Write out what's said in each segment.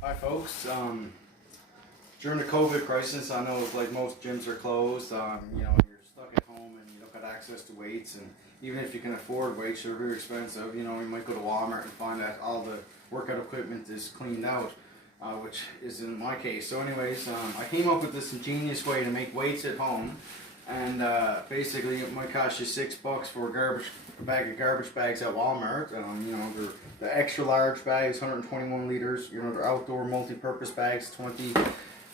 Hi folks. During the COVID crisis, I know like most gyms are closed. You're stuck at home and you don't got access to weights, and even if you can afford weights, they're very expensive. You might go to Walmart and find that all the workout equipment is cleaned out, which is in my case. So anyways, I came up with this ingenious way to make weights at home, and basically it might cost you $6 for a bag of garbage bags at Walmart. They're the extra large bags, 121 liters. They're outdoor multi-purpose bags, 20.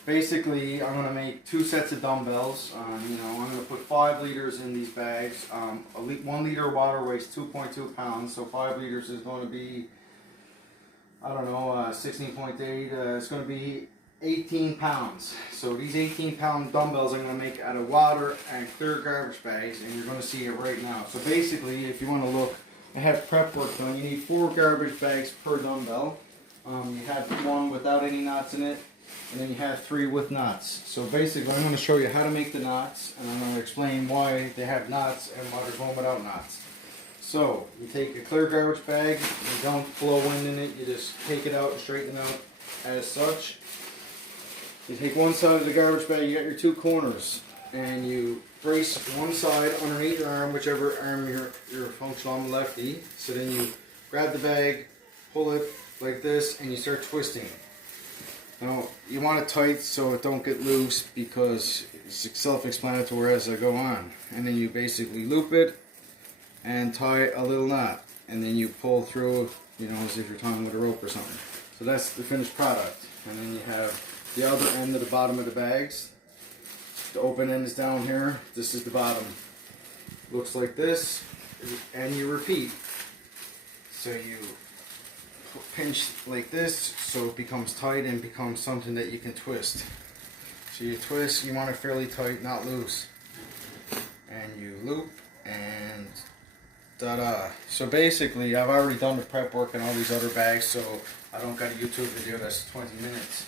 Basically, I'm going to make 2 sets of dumbbells. I'm going to put 5 liters in these bags. 1 liter of water weighs 2.2 pounds, so 5 liters is going to be, 16.8. It's going to be 18 pounds. So these 18-pound dumbbells I'm going to make out of water and clear garbage bags, and you're going to see it right now. So basically, if you want to look, I have prep work done. You need 4 garbage bags per dumbbell. You have 1 without any knots in it, and then you have 3 with knots. So basically, I'm going to show you how to make the knots, and I'm going to explain why they have knots and why there's one without knots. So you take a clear garbage bag, you don't blow wind in it, you just take it out and straighten it out as such. You take one side of the garbage bag, you got your 2 corners, and you brace one side underneath your arm, whichever arm you're functional. I'm lefty. So then you grab the bag, pull it like this, and you start twisting. Now you want it tight so it don't get loose, because it's self-explanatory as I go on. And then you basically loop it and tie a little knot, and then you pull through, as if you're tying with a rope or something. So that's the finished product. And then you have the other end of the bottom of the bags. The open end is down here. This is the bottom. Looks like this, and you repeat. So you pinch like this so it becomes tight and becomes something that you can twist. So you twist, you want it fairly tight, not loose. And you loop, and ta-da. So basically, I've already done the prep work and all these other bags, so I don't got a YouTube video that's 20 minutes.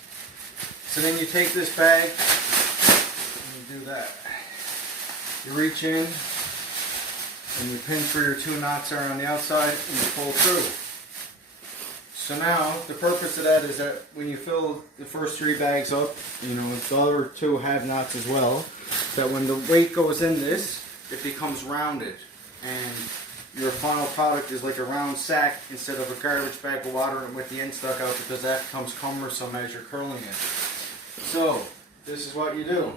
So then you take this bag and you do that. You reach in and you pinch where your 2 knots are on the outside and you pull through. So now the purpose of that is that when you fill the first 3 bags up, the other 2 have knots as well, that when the weight goes in this, it becomes rounded, and your final product is like a round sack instead of a garbage bag of water with the end stuck out, because that becomes cumbersome as you're curling it. So this is what you do.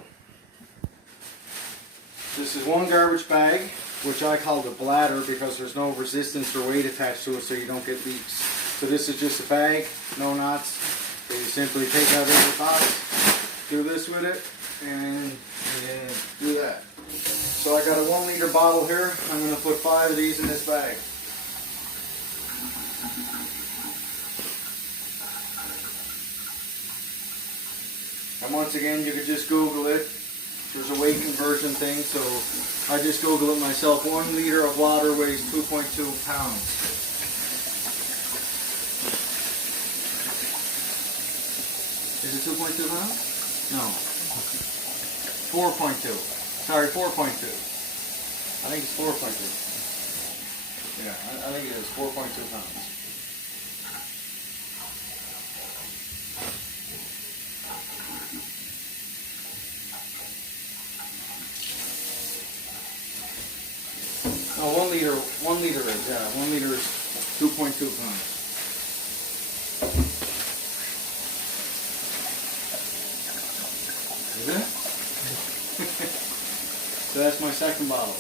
This is 1 garbage bag, which I call the bladder because there's no resistance or weight attached to it, so you don't get leaks. So this is just a bag, no knots. So you simply take out the knots, do this with it, and do that. So I got a 1 liter bottle here. I'm going to put 5 of these in this bag. And once again, you could just Google it. There's a weight conversion thing, so I just Google it myself. 1 liter of water weighs 2.2 pounds. Is it 2.2 pounds? No. 4.2. Sorry, 4.2. I think it's 4.2. Yeah, I think it is 4.2 pounds. No, 1 liter is, 1 liter is 2.2 pounds. Is it? So that's my second bottle.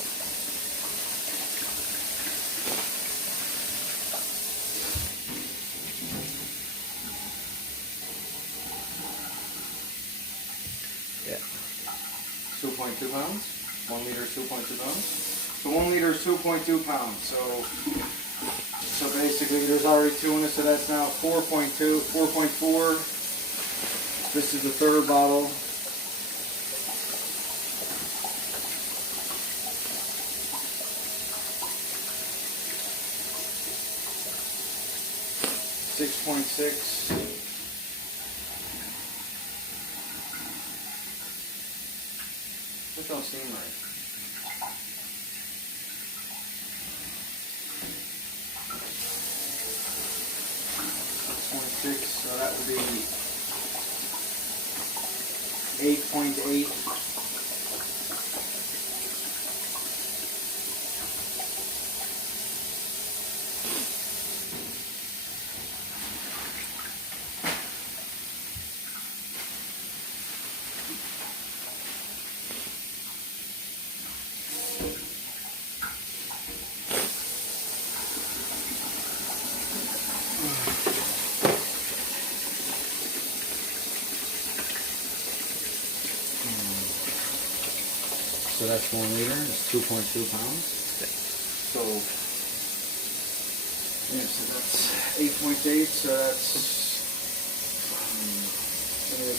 Yeah. 2.2 pounds. 1 liter is 2.2 pounds. So 1 liter is 2.2 pounds. So basically there's already 2 in it, so that's now 4.2, 4.4. This is the third bottle. $6.6. That don't seem right. 6.6, so that will be 8.8. So that's 1 liter, it's 2.2 pounds. So, yeah, so that's 8.8, so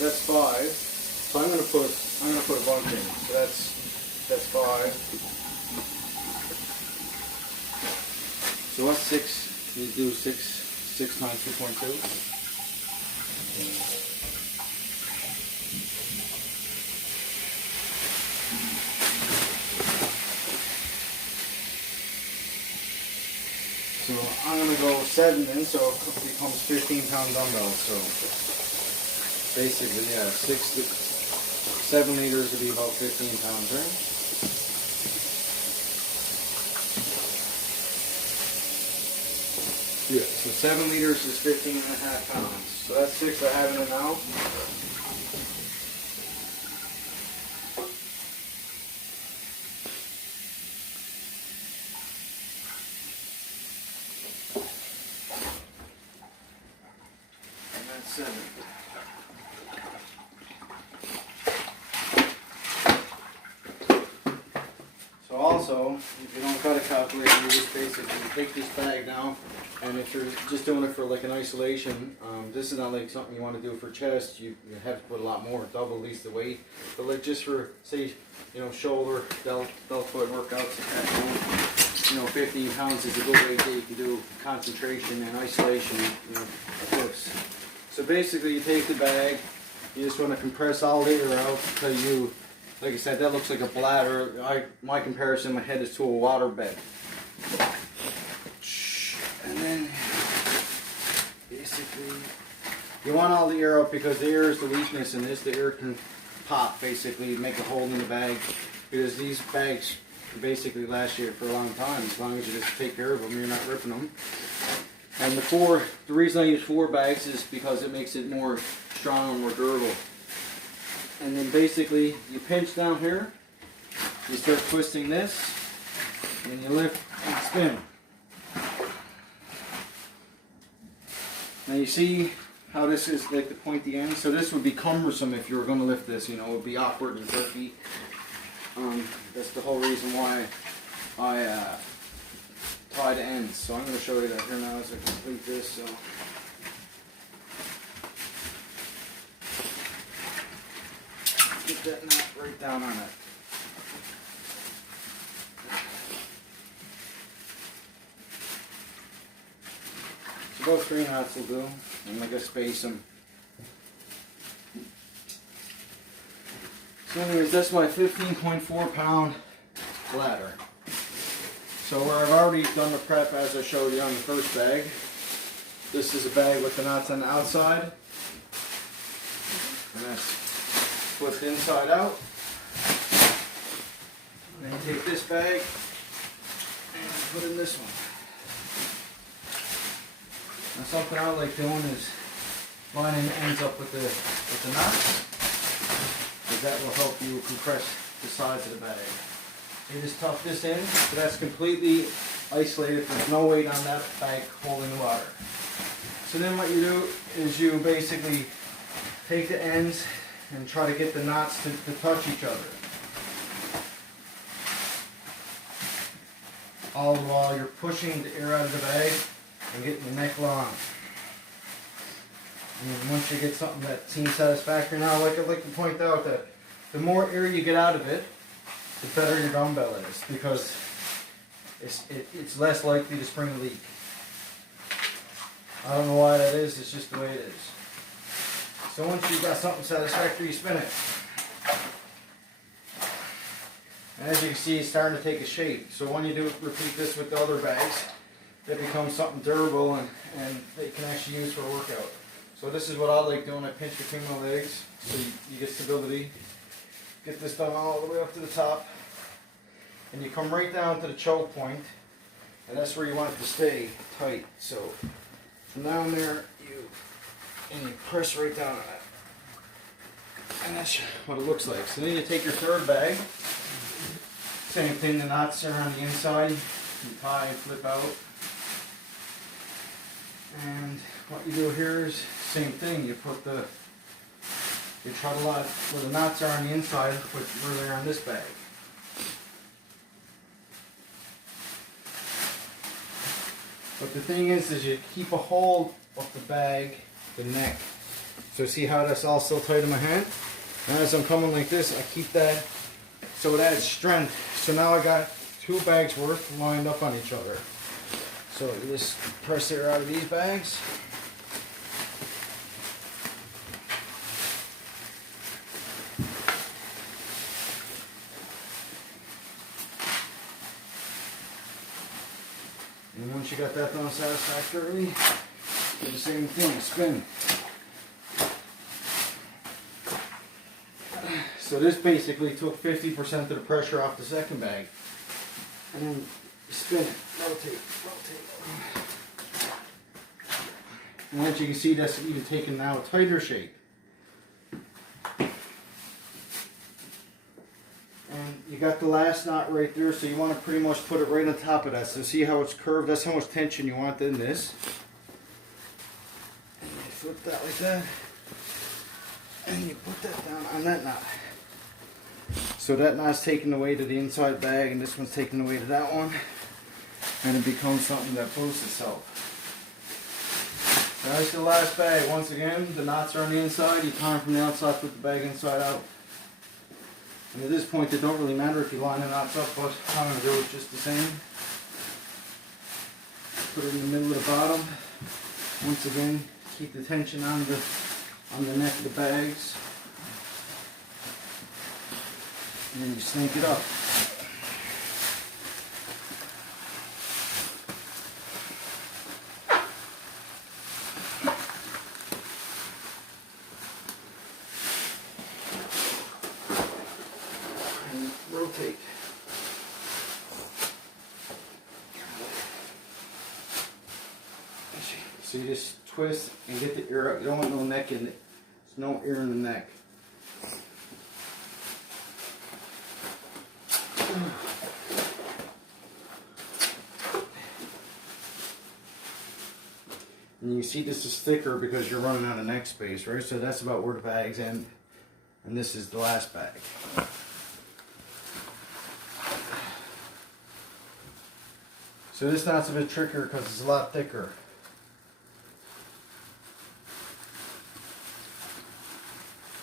that's 5. So I'm gonna put a bunch in. So that's 5. So what's 6? You do 6 times 2.2. So I'm going to go 7 in, so it becomes 15-pound dumbbells. So basically, yeah, 7 liters would be about 15 pounds, right? Yeah, so 7 liters is 15.5 pounds. So that's 6 I have in it now. And that's 7. So also, if you don't got a calculator, you just basically take this bag down, and if you're just doing it for like an isolation, this is not like something you want to do for chest. You have to put a lot more, double at least the weight. But like just for, say, shoulder, belt foot workouts at home, 15 pounds is a good weight that you can do concentration and isolation, lifts. So basically, you take the bag, you just want to compress all the air out because you. Like I said, that looks like a bladder. My comparison in my head is to a water bed. And then, basically, you want all the air out because the air is the weakness in this. The air can pop, basically, make a hole in the bag. Because these bags basically last you for a long time, as long as you just take care of them, you're not ripping them. And the reason I use 4 bags is because it makes it more strong and more durable. And then basically, you pinch down here, you start twisting this, and you lift and spin. Now you see how this is like the pointy end? So this would be cumbersome if you were going to lift this, it would be awkward and jerky. That's the whole reason why I tie the ends. So I'm going to show you that here now as I complete this. So. Get that knot right down on it. So about 3 knots will do. I'm going to space them. So anyways, that's my 15.4 pound bladder. So where I've already done the prep as I showed you on the first bag. This is a bag with the knots on the outside. And that's flipped inside out. And then take this bag and put in this one. Now something I like doing is lining the ends up with the knots, because that will help you compress the sides of the bag. You just tuck this in, so that's completely isolated. There's no weight on that bag holding the water. So then what you do is you basically take the ends and try to get the knots to touch each other. All the while you're pushing the air out of the bag and getting the neck long. And once you get something that seems satisfactory, now I'd like to point out that the more air you get out of it, the better your dumbbell is, because it's less likely to spring a leak. I don't know why that is, it's just the way it is. So once you've got something satisfactory, you spin it. And as you can see, it's starting to take a shape. So when you repeat this with the other bags, it becomes something durable and that you can actually use for a workout. So this is what I like doing. I pinch between my legs so you get stability. Get this done all the way up to the top. And you come right down to the choke point, and that's where you want it to stay tight. So from down there, you press right down on it. And that's what it looks like. So then you take your third bag. Same thing, the knots are on the inside. You tie and flip out. And what you do here is same thing. You put you try to line where the knots are on the inside, put where they're on this bag. But the thing is you keep a hold of the bag, the neck. So see how that's all still tight in my hand? And as I'm coming like this, I keep that so it adds strength. So now I got 2 bags worth lined up on each other. So you just press it out of these bags. And once you got that done satisfactorily, do the same thing, spin. So this basically took 50% of the pressure off the second bag. And then spin it, rotate. And as you can see, that's even taking now a tighter shape. And you got the last knot right there, so you want to pretty much put it right on top of that. So see how it's curved? That's how much tension you want in this. And you flip that like that. And you put that down on that knot. So that knot's taking the weight of the inside bag, and this one's taking the weight of that one. And it becomes something that boosts itself. That's the last bag. Once again, the knots are on the inside. You tie them from the outside, put the bag inside out. And at this point, it don't really matter if you line the knots up, but I'm going to do it just the same. Put it in the middle of the bottom. Once again, keep the tension on the neck of the bags. And then you snake it up. And rotate. So you just twist and get the ear out. You don't want no neck in it. There's no ear in the neck. And you see this is thicker because you're running out of neck space, right? So that's about where the bags end. And this is the last bag. So this knot's a bit trickier because it's a lot thicker.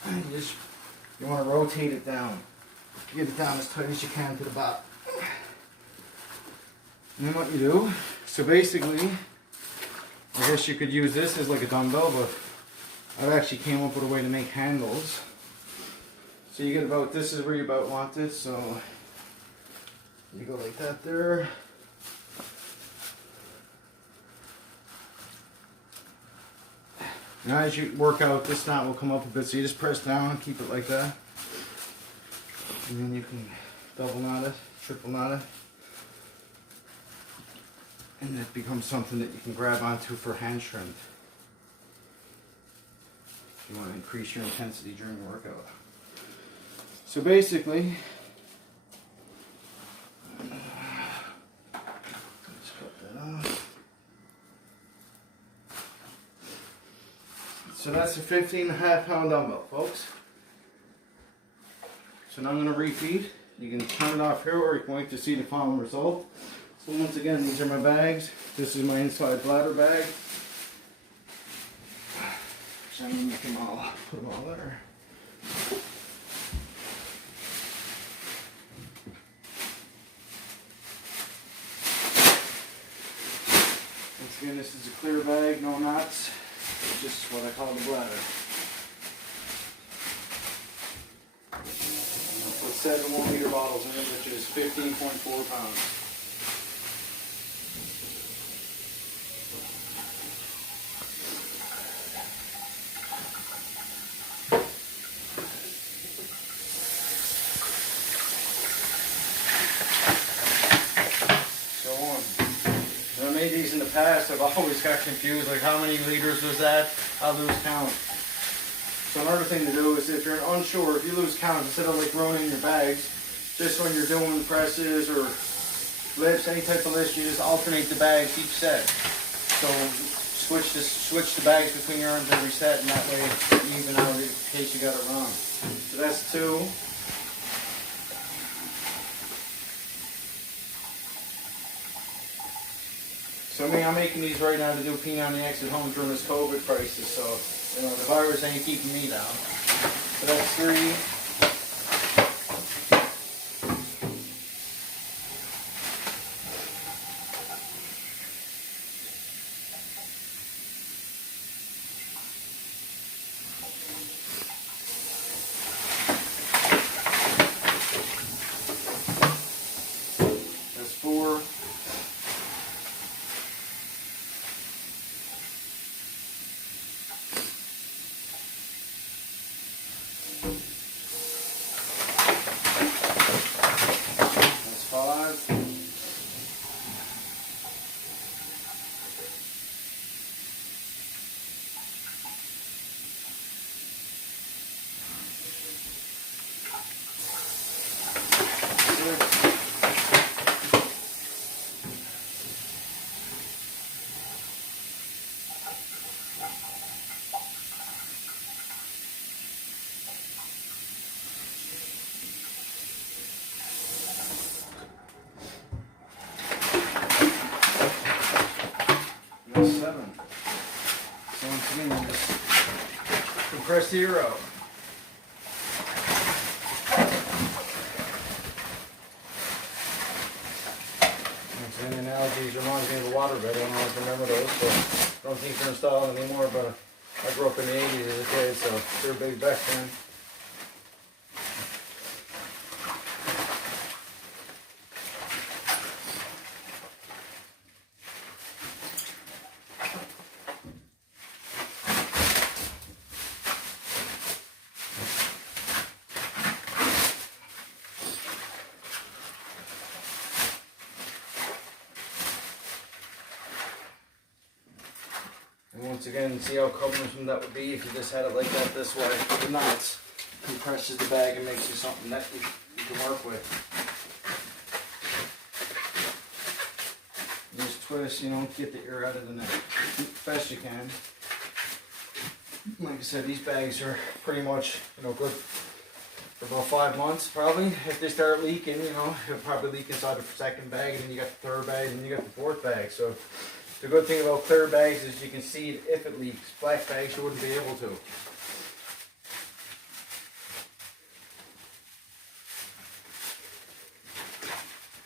And you want to rotate it down. Get it down as tight as you can to the bottom. And then what you do, so basically, I guess you could use this as like a dumbbell, but I've actually came up with a way to make handles. So you get about, this is where you about want this, so you go like that there. Now as you work out, this knot will come up a bit, so you just press down and keep it like that. And then you can double knot it, triple knot it. And it becomes something that you can grab onto for hand strength. If you want to increase your intensity during the workout. So basically, let's cut that off. So that's a 15.5 pound dumbbell, folks. So now I'm going to repeat. You can turn it off here, or you can wait to see the final result. So once again, these are my bags. This is my inside bladder bag. So I'm going to put them all there. Once again, this is a clear bag, no knots. It's just what I call the bladder. I'll put 7 1-liter bottles in it, which is 15.4 pounds. past, I've always got confused, like how many liters was that? I lose count. So another thing to do is if you're unsure, if you lose count, instead of like throwing in your bags, just when you're doing presses or lifts, any type of lifts, you just alternate the bags each set. So switch the bags between your arms every set, and that way you even out in case you got it wrong. So that's 2. So I'm making these right now to do pee on the X at home during this COVID crisis. So you know the virus ain't keeping me down. So that's 3. That's 4. That's 5. That's 7. So once again, you just compress the ear out. Once again, the analogies reminds me of a waterbed. I don't always remember those, but I don't think they're in style anymore, but I grew up in the 80s as a kid, so they're big back then. And once again, see how cumbersome that would be if you just had it like that this way. The knots compresses the bag and makes you something that you can work with. You just twist, you know, get the ear out of the neck as best you can. Like I said, these bags are pretty much, you know, good for about 5 months probably. If they start leaking, you know, it'll probably leak inside the second bag, and then you got the third bag, and then you got the fourth bag. So the good thing about clear bags is you can see it if it leaks. Black bags you wouldn't be able to.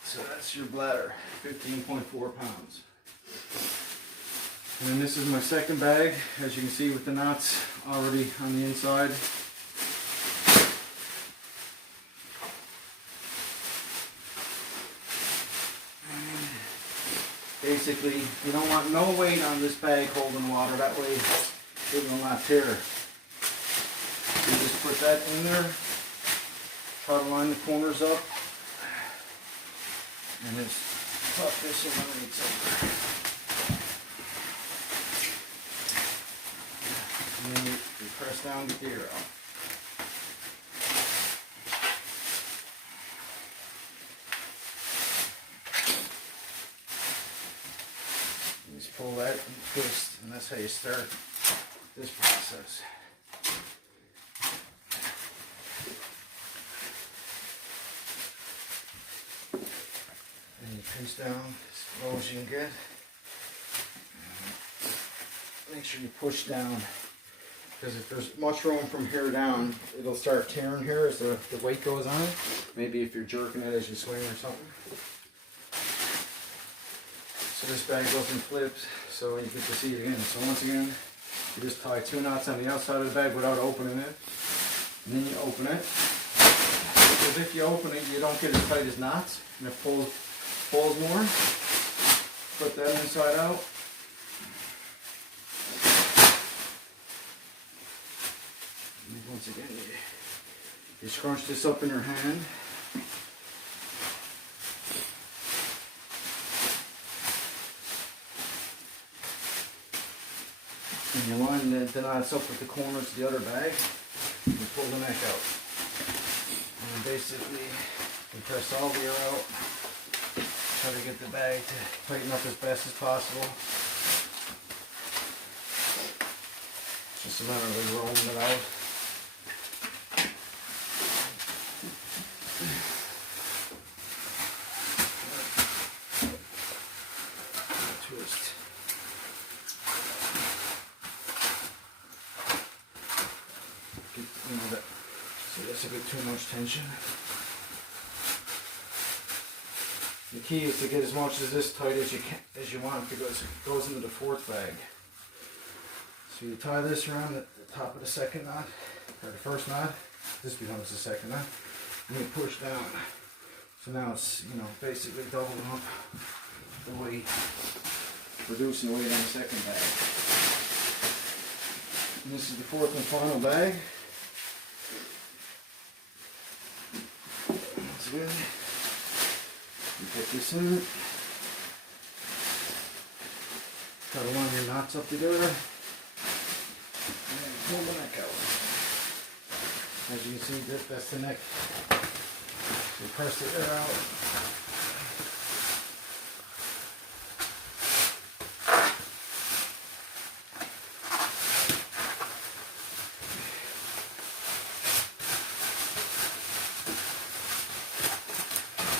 So that's your bladder, 15.4 pounds. And then this is my second bag, as you can see with the knots already on the inside. Basically, you don't want no weight on this bag holding water, that way it will not tear. You just put that in there, try to line the corners up, and just tuck this in underneath somewhere. And then you press down the gear out. Just pull that and twist, and that's how you start this process. And you pinch down as low as you can get. Make sure you push down, because if there's much room from here down, it'll start tearing here as the weight goes on. Maybe if you're jerking it as you swing or something. So this bag goes and flips, so you get to see it again. So once again, you just tie 2 knots on the outside of the bag without opening it. And then you open it. Because if you open it, you don't get as tight as knots, and it pulls more. Put that inside out. And once again, you scrunch this up in your hand. then it's up with the corners of the other bag. You pull the neck out. And basically, you press all the air out. Try to get the bag to tighten up as best as possible. Just a matter of like rolling it out. Twist. Get, you know, that, so that's a bit too much tension. The key is to get as much of this tight as you want, because it goes into the fourth bag. So you tie this around the top of the second knot, or the first knot. This becomes the second knot, and you push down. So now it's, you know, basically doubling up the weight, reducing the weight on the second bag. And this is the fourth and final bag. That's good. You put this in. Try to line your knots up together. And then pull the neck out. As you can see, that's the neck. So press the air out.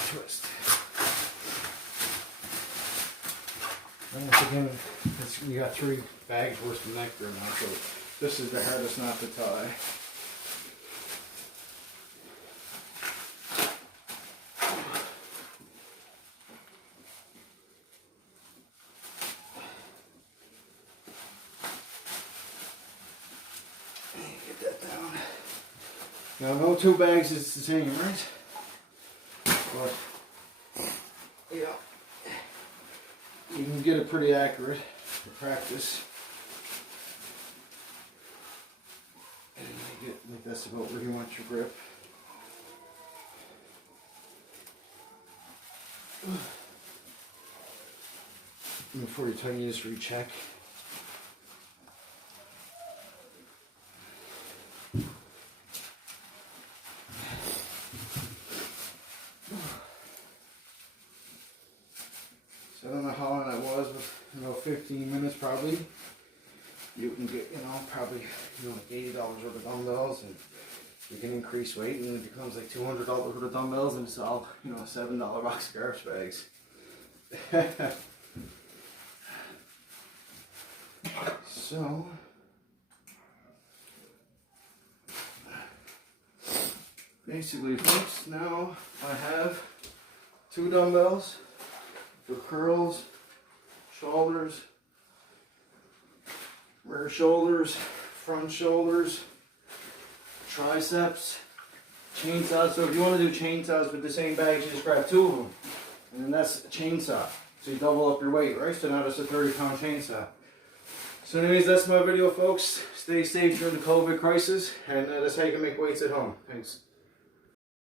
Twist. And once again, we got 3 bags worth of neck there now, so this is the hardest knot to tie. Get that down. Now, no 2 bags is the same, right? But, yeah, you can get it pretty accurate for practice. And you get, like, that's about where you want your grip. And before you tighten, you just recheck. So I don't know how long that was, but about 15 minutes probably. You can get, you know, probably, you know, like $80 worth of dumbbells, and you can increase weight, and it becomes like $200 worth of dumbbells, and it's all, you know, a $7 box of garbage bags. So, basically, folks, now I have 2 dumbbells for curls, shoulders, rear shoulders, front shoulders, triceps, chainsaws. So if you want to do chainsaws with the same bags, you just grab 2 of them, and then that's a chainsaw. So you double up your weight, right? So now that's a 30-pound chainsaw. So anyways, that's my video, folks. Stay safe during the COVID crisis, and that's how you can make weights at home. Thanks.